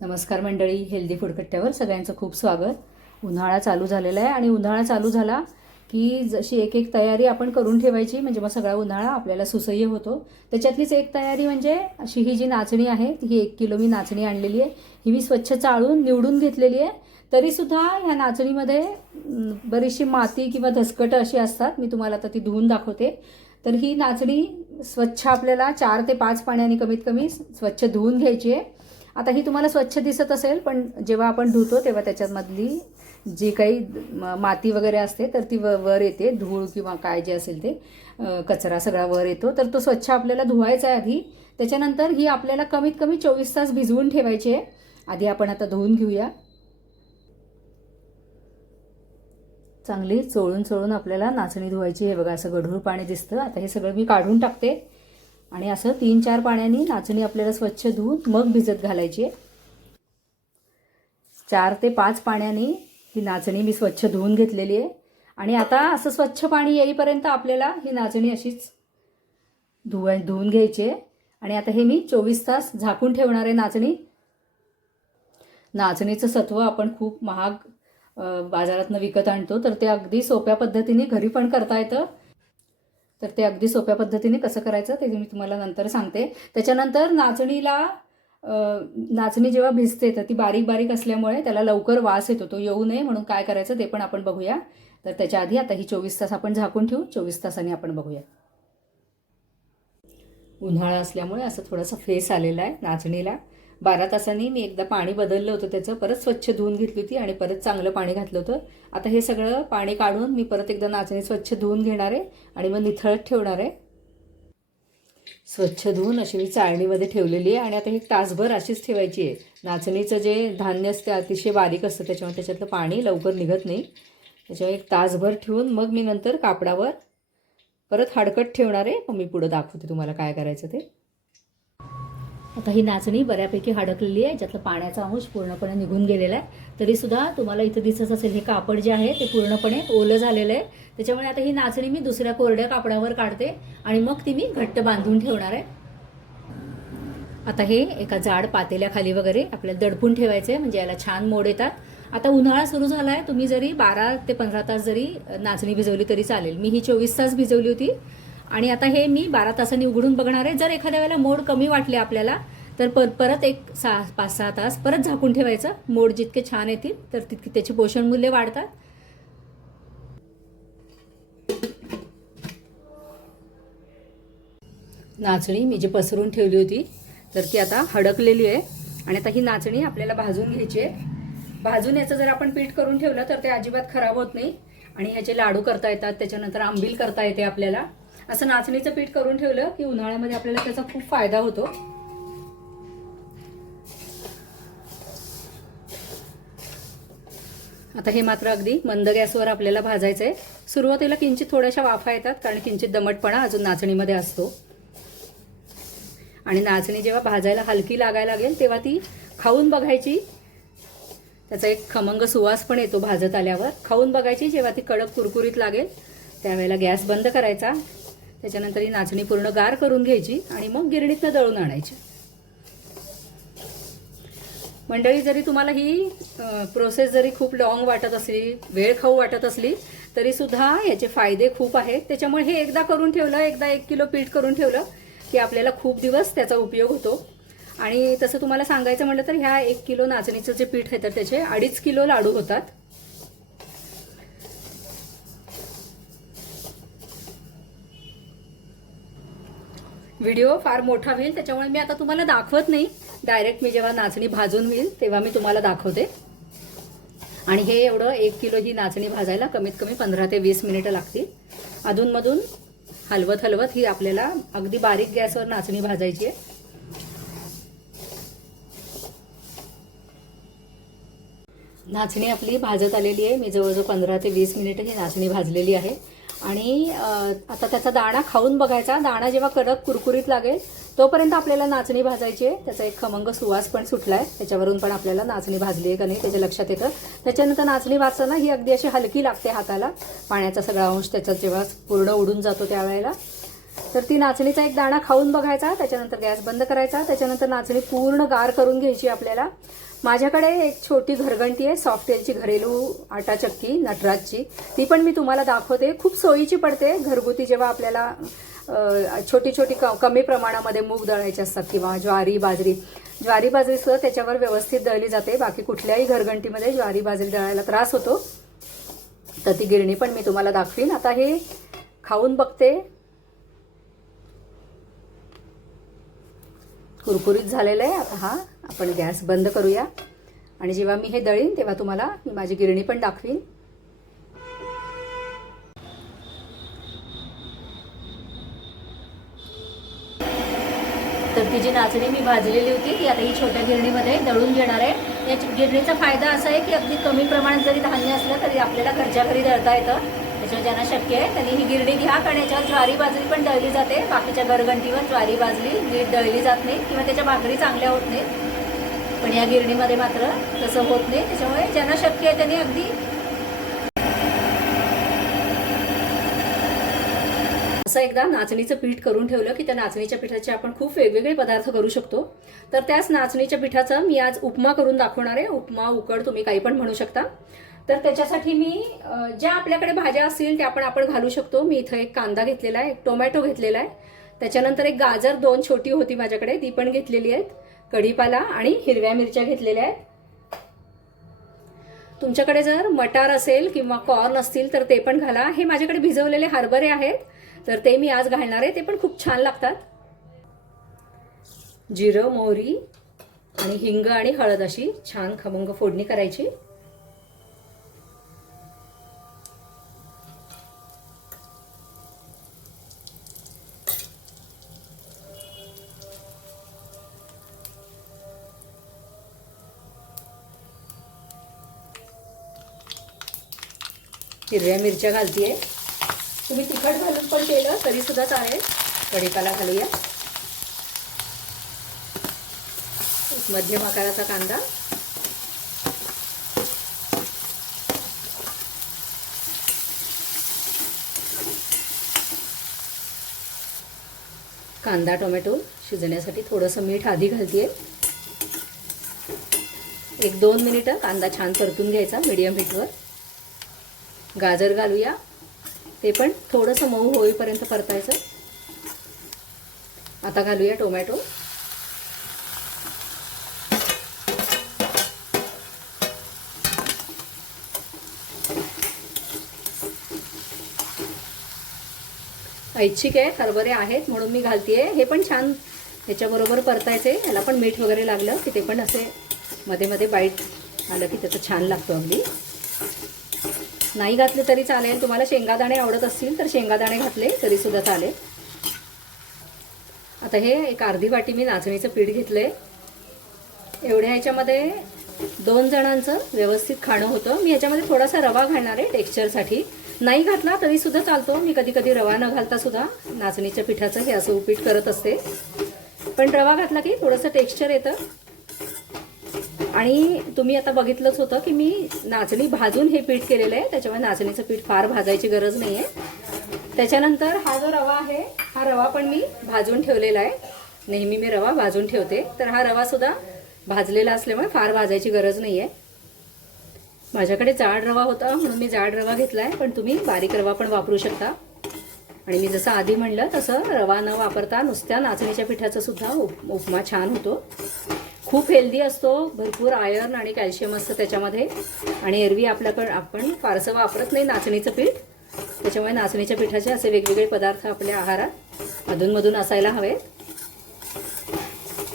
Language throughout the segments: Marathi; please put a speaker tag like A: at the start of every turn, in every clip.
A: नमस्कार मंडळी हेल्दी फूड कट्ट्यावर सगळ्यांचं खूप स्वागत. उन्हाळा चालू झालेला आहे आणि उन्हाळा चालू झाला की जशी एक एक तयारी आपण करून ठेवायची म्हणजे मग सगळा उन्हाळा आपल्याला सुसह्य होतो. त्याच्यातलीच एक तयारी म्हणजे अशी ही जी नाचणी आहे ही एक किलो मी नाचणी आणलेली आहे. ही मी स्वच्छ चाळून निवडून घेतलेली आहे. तरीसुद्धा ह्या नाचणीमध्ये बरीचशी माती किंवा धसकटं अशी असतात मी तुम्हाला आता ती धुवून दाखवते. तर ही नाचणी स्वच्छ आपल्याला चार ते पाच पाण्याने कमीत कमी स्वच्छ धुवून घ्यायची आहे. आता ही तुम्हाला स्वच्छ दिसत असेल पण जेव्हा आपण धुतो तेव्हा त्याच्यामधली जी काही म- माती वगैरे असते तर ती व वर येते धूळ किंवा काय जे असेल ते कचरा सगळा वर येतो. तर तो स्वच्छ आपल्याला धुवायचा आहे आधी. त्याच्यानंतर ही आपल्याला कमीत कमी चोवीस तास भिजवून ठेवायची आहे. आधी आपण आता धुवून घेऊया. चांगली चोळून चोळून आपल्याला नाचणी धुवायची. हे बघा असं गढूळ पाणी दिसतं. आता हे सगळं मी काढून टाकते. आणि असं तीन चार पाण्याने नाचणी आपल्याला स्वच्छ धुवून मग भिजत घालायची आहे. चार ते पाच पाण्याने ही नाचणी मी स्वच्छ धुवून घेतलेली आहे. आणि आता असं स्वच्छ पाणी येईपर्यंत आपल्याला ही नाचणी अशीच धुवा धुवून घ्यायची आहे. आणि आता हे मी चोवीस तास झाकून ठेवणार आहे नाचणी. नाचणीचं सत्व आपण खूप महाग बाजारातनं विकत आणतो तर ते अगदी सोप्या पद्धतीने घरी पण करता येतं. तर ते अगदी सोप्या पद्धतीने कसं करायचं ते मी तुम्हाला नंतर सांगते. त्याच्यानंतर नाचणीला नाचणी जेव्हा भिजते तर ती बारीक बारीक असल्यामुळे त्याला लवकर वास येतो. तो येऊ नये म्हणून काय करायचं ते पण आपण बघूया. तर त्याच्या आधी आता ही चोवीस तास आपण झाकून ठेवू. चोवीस तासांनी आपण बघूया. उन्हाळा असल्यामुळे असं थोडासा फेस आलेला आहे नाचणीला. बारा तासांनी मी एकदा पाणी बदललं होतं त्याचं परत स्वच्छ धुवून घेतली होती आणि परत चांगलं पाणी घातलं होतं. आता हे सगळं पाणी काढून मी परत एकदा नाचणी स्वच्छ धुवून घेणार आहे आणि मग निथळत ठेवणार आहे. स्वच्छ धुवून अशी मी चाळणीमध्ये ठेवलेली आहे आणि आता ही तासभर अशीच ठेवायची आहे. नाचणीचं जे धान्य असते अतिशय बारीक असतं त्याच्यामुळे त्याच्यातलं पाणी लवकर निघत नाही. त्याच्यामुळे एक तासभर ठेवून मग मी नंतर कापडावर परत हाडकट ठेवणार आहे. मग मी पुढं दाखवते तुम्हाला काय करायचं ते. आता ही नाचणी बऱ्यापैकी हडकलेली आहे ज्यातलं पाण्याचा अंश पूर्णपणे निघून गेलेला आहे. तरीसुद्धा तुम्हाला इथं दिसत असेल हे कापड जे आहे ते पूर्णपणे ओलं झालेलं आहे. त्याच्यामुळे आता ही नाचणी मी दुसऱ्या कोरड्या कापडावर काढते आणि मग ती मी घट्ट बांधून ठेवणार आहे. आता हे एका जाड पातेल्याखाली वगैरे आपल्याला दडपून ठेवायचं आहे म्हणजे याला छान मोड येतात. आता उन्हाळा सुरू झाला आहे तुम्ही जरी बारा ते पंधरा तास जरी नाचणी भिजवली तरी चालेल. मी ही चोवीस तास भिजवली होती. आणि आता हे मी बारा तासांनी उघडून बघणार आहे. जर एखाद्या वेळेला मोड कमी वाटले आपल्याला तर पर परत एक सहा पाच सहा तास परत झाकून ठेवायचं. मोड जितके छान येतील तर तितकी त्याची पोषण मूल्य वाढतात. नाचणी मी जी पसरून ठेवली होती तर ती आता हडकलेली आहे. आणि आता ही नाचणी आपल्याला भाजून घ्यायची आहे. भाजून याचं जर आपण पीठ करून ठेवलं तर ते अजिबात खराब होत नाही. आणि ह्याचे लाडू करता येतात त्याच्यानंतर आंबील करता येते आपल्याला. असं नाचणीचं पीठ करून ठेवलं की उन्हाळ्यामध्ये आपल्याला त्याचा खूप फायदा होतो. आता हे मात्र अगदी मंद गॅसवर आपल्याला भाजायचं आहे सुरुवातीला किंचित थोड्याशा वाफा येतात कारण किंचित दमटपणा अजून नाचणीमध्ये असतो. आणि नाचणी जेव्हा भाजायला हलकी लागायला लागेल तेव्हा ती खाऊन बघायची. त्याचा एक खमंग सुवास पण येतो भाजत आल्यावर. खाऊन बघायची जेव्हा ती कडक कुरकुरीत लागेल त्यावेळेला गॅस बंद करायचा. त्याच्यानंतर ही नाचणी पूर्ण गार करून घ्यायची आणि मग गिरणीतनं दळून आणायची. मंडळी जरी तुम्हाला ही प्रोसेस जरी खूप लॉंग वाटत असली वेळ खाऊ वाटत असली तरी सुद्धा याचे फायदे खूप आहेत. त्याच्यामुळे हे एकदा करून ठेवलं एकदा एक किलो पीठ करून ठेवलं की आपल्याला खूप दिवस त्याचा उपयोग होतो. आणि तसं तुम्हाला सांगायचं म्हटलं तर ह्या एक किलो नाचणीचं जे पीठ आहे तर त्याचे अडीच किलो लाडू होतात. व्हिडिओ फार मोठा होईल त्याच्यामुळे मी आता तुम्हाला दाखवत नाही. डायरेक्ट मी जेव्हा नाचणी भाजून होईल तेव्हा मी तुम्हाला दाखवते. आणि हे एवढं एक किलो ही नाचणी भाजायला कमीत कमी पंधरा ते वीस मिनिटं लागतील. अधूनमधून हलवत हलवत ही आपल्याला अगदी बारीक गॅसवर नाचणी भाजायची आहे. नाचणी आपली भाजत आलेली आहे. मी जवळजवळ पंधरा ते वीस मिनिटं ही नाचणी भाजलेली आहे. आणि आता त्याचा दाणा खाऊन बघायचा. दाणा जेव्हा कडक कुरकुरीत लागेल तोपर्यंत आपल्याला नाचणी भाजायची आहे. त्याचा एक खमंग सुवास पण सुटला आहे त्याच्यावरून पण आपल्याला नाचणी भाजली आहे का नाही त्याच्या लक्षात येतं. त्याच्यानंतर नाचणी भाजताना ही अगदी अशी हलकी लागते हाताला. पाण्याचा सगळा अंश त्याच्यात जेव्हा पूर्ण उडून जातो त्यावेळेला. तर ती नाचणीचा एक दाणा खाऊन बघायचा. त्याच्यानंतर गॅस बंद करायचा. त्याच्यानंतर नाचणी पूर्ण गार करून घ्यायची आपल्याला. माझ्याकडे एक छोटी घरघंटी आहे सॉफ्टेलची घरेलू आटा चक्की नटराजची. ती पण मी तुम्हाला दाखवते. खूप सोयीची पडते. घरगुती जेव्हा आपल्याला छोटी छोटी क कमी प्रमाणामध्ये मूग दळायचे असतात किंवा ज्वारी बाजरी. ज्वारी बाजरी सुद्धा त्याच्यावर व्यवस्थित दळली जाते. बाकी कुठल्याही घरघंटीमध्ये ज्वारी बाजरी दळायला त्रास होतो. तर ती गिरणी पण मी तुम्हाला दाखवीन. आता हे खाऊन बघते. कुरकुरीत झालेलं आहे. आता हा आपण गॅस बंद करूया. आणि जेव्हा मी हे दळीन तेव्हा तुम्हाला मी माझी गिरणी पण दाखवीन. तर ती जी नाचणी मी भाजलेली होती ती आता ही छोट्या गिरणीमध्ये दळून घेणार आहे. या गिरणीचा फायदा असा आहे की अगदी कमी प्रमाणात जरी धान्य असलं तरी आपल्याला घरच्या घरी दळता येतं. त्याच्यावर ज्यांना शक्य आहे त्यांनी ही गिरणी घ्या. कारण याच्यावर ज्वारी बाजरी पण दळली जाते. बाकीच्या घरघंटीवर ज्वारी बाजरी नीट दळली जात नाही किंवा त्याच्या भाकरी चांगल्या होत नाहीत. पण या गिरणीमध्ये मात्र तसं होत नाही. त्याच्यामुळे ज्यांना शक्य आहे त्यांनी अगदी असं एकदा नाचणीचं पीठ करून ठेवलं की त्या नाचणीच्या पिठाचे आपण खूप वेगवेगळे पदार्थ करू शकतो. तर त्याच नाचणीच्या पिठाचा मी आज उपमा करून दाखवणार आहे. उपमा उकड तुम्ही काही पण म्हणू शकता. तर त्याच्यासाठी मी ज्या आपल्याकडे भाज्या असतील त्या पण आपण घालू शकतो. मी इथं एक कांदा घेतलेला आहे एक टोमॅटो घेतलेला आहे. त्याच्यानंतर एक गाजर दोन छोटी होती माझ्याकडे ती पण घेतलेली आहेत. कढीपाला आणि हिरव्या मिरच्या घेतलेल्या आहेत. तुमच्याकडे जर मटार असेल किंवा कॉर्न असतील तर ते पण घाला. हे माझ्याकडे भिजवलेले हरभरे आहेत. तर ते मी आज घालणार आहे. ते पण खूप छान लागतात. जिरं मोहरी आणि हिंग आणि हळद अशी छान खमंग फोडणी करायची. हिरव्या मिरच्या घालतीये. तुम्ही तिखट घालून पण केलं तरी सुद्धा चालेल. कढीपाला घालूया. मध्यम आकाराचा कांदा. कांदा टोमॅटो शिजण्यासाठी थोडंसं मीठ आधी घालतीये. एक दोन मिनिटं कांदा छान परतून घ्यायचा मीडियम हीटवर गाजर घालूया. ते पण थोडंसं मऊ होईपर्यंत परतायचं. आता घालूया टोमॅटो. ऐच्छिक आहे हरभरे आहेत म्हणून मी घालतीये. हे पण छान ह्याच्याबरोबर परतायचे. याला पण मीठ वगैरे लागलं की ते पण असे मध्ये मध्ये बाईट आलं की त्याचं छान लागतो अगदी. नाही घातले तरी चालेल. तुम्हाला शेंगादाणे आवडत असतील तर शेंगादाणे घातले तरी सुद्धा चालेल. आता हे एक अर्धी वाटी मी नाचणीचं पीठ घेतलंय. एवढ्या ह्याच्यामध्ये दोन जणांचं व्यवस्थित खाणं होतं. मी ह्याच्यामध्ये थोडासा रवा घालणार आहे टेक्स्चरसाठी. नाही घातला तरी सुद्धा चालतो. मी कधी कधी रवा न घालता सुद्धा नाचणीच्या पिठाचं हे असं उपीट करत असते. पण रवा घातला की थोडंसं टेक्स्चर येतं. आणि तुम्ही आता बघितलंच होतं की मी नाचणी भाजून हे पीठ केलेलं आहे. त्याच्यामुळे नाचणीचं पीठ फार भाजायची गरज नाही आहे त्याच्यानंतर हा जो रवा आहे हा रवा पण मी भाजून ठेवलेला आहे. नेहमी मी रवा भाजून ठेवते. तर हा रवासुद्धा भाजलेला असल्यामुळे फार भाजायची गरज नाही आहे माझ्याकडे जाड रवा होता म्हणून मी जाड रवा घेतला आहे पण तुम्ही बारीक रवा पण वापरू शकता. आणि मी जसं आधी म्हणलं तसं रवा न वापरता नुसत्या नाचणीच्या पिठाचा सुद्धा उप उपमा छान होतो. खूप हेल्दी असतो भरपूर आयर्न आणि कॅल्शियम असतं त्याच्यामध्ये. आणि एरवी आपल्याकडं आपण फारसं वापरत नाही नाचणीचं पीठ. त्याच्यामुळे नाचणीच्या पिठाचे असे वेगवेगळे पदार्थ आपल्या आहारात अधूनमधून असायला हवेत.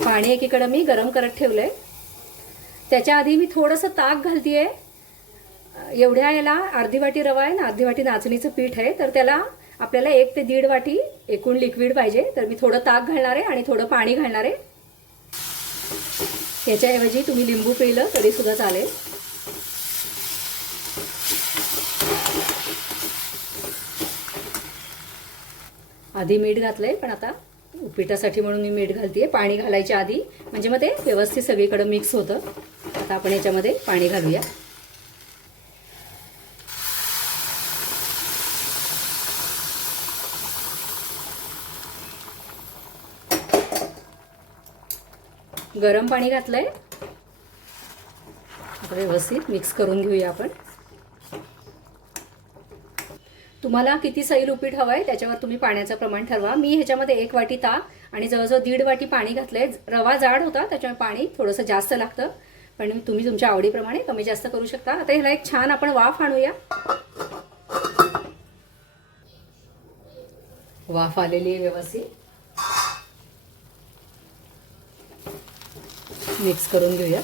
A: पाणी एकीकडं मी गरम करत ठेवलं आहे त्याच्या आधी मी थोडंसं ताक घालतीये. एवढ्या याला अर्धी वाटी रवा आहे ना अर्धी वाटी नाचणीचं पीठ आहे तर त्याला आपल्याला एक ते दीड वाटी एकूण लिक्विड पाहिजे. तर मी थोडं ताक घालणार आहे आणि थोडं पाणी घालणार आहे. ह्याच्याऐवजी तुम्ही लिंबू पिळलं तरीसुद्धा चालेल. आधी मीठ घातलं आहे पण आता उपिटासाठी म्हणून मी मीठ घालते पाणी घालायच्या आधी म्हणजे मग ते व्यवस्थित सगळीकडं मिक्स होतं. आता आपण याच्यामध्ये पाणी घालूया. गरम पाणी घातलंय. आता व्यवस्थित मिक्स करून घेऊया आपण. तुम्हाला किती सैल उपीट हवं आहे त्याच्यावर तुम्ही पाण्याचं प्रमाण ठरवा. मी ह्याच्यामध्ये एक वाटी ताक आणि जवळजवळ दीड वाटी पाणी घातलंय. रवा जाड होता त्याच्यामुळे पाणी थोडंसं जास्त लागतं. पण तुम्ही तुमच्या आवडीप्रमाणे कमी जास्त करू शकता. आता ह्याला एक छान आपण वाफ आणूया. वाफ आलेली आहे व्यवस्थित. मिक्स करून घेऊया.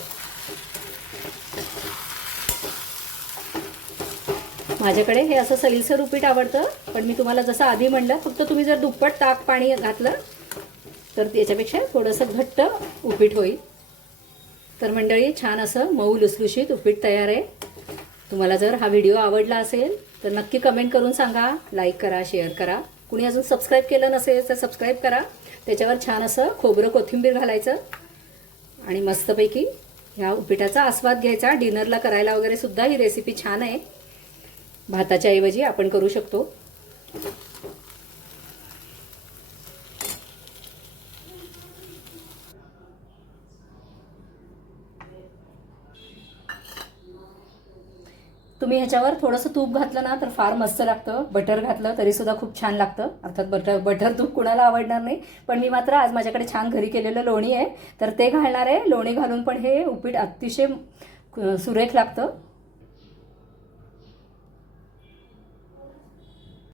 A: माझ्याकडे हे असं सैलसर उपीट आवडतं पण मी तुम्हाला जसं आधी म्हणलं फक्त तुम्ही जर दुप्पट ताक पाणी घातलं तर त्याच्यापेक्षा थोडंसं घट्ट उपीट होईल. तर मंडळी छान असं मऊ लुसलुशीत उपीट तयार आहे. तुम्हाला जर हा व्हिडिओ आवडला असेल तर नक्की कमेंट करून सांगा लाईक करा शेअर करा. कुणी अजून सबस्क्राईब केलं नसेल तर सबस्क्राईब करा. त्याच्यावर छान असं खोबरं कोथिंबीर घालायचं. आणि मस्तपैकी ह्या उपीटाचा आस्वाद घ्यायचा. डिनरला करायला वगैरे सुद्धा ही रेसिपी छान आहे. भाताच्या ऐवजी आपण करू शकतो. तुम्ही ह्याच्यावर थोडंसं तूप घातलं ना तर फार मस्त लागतं. बटर घातलं तरी सुद्धा खूप छान लागतं. अर्थात बटर बटर तूप कुणाला आवडणार नाही. पण मी मात्र आज माझ्याकडे छान घरी केलेलं लोणी आहे. तर ते घालणार आहे. लोणी घालून पण हे उपीट अतिशय सुरेख लागतं.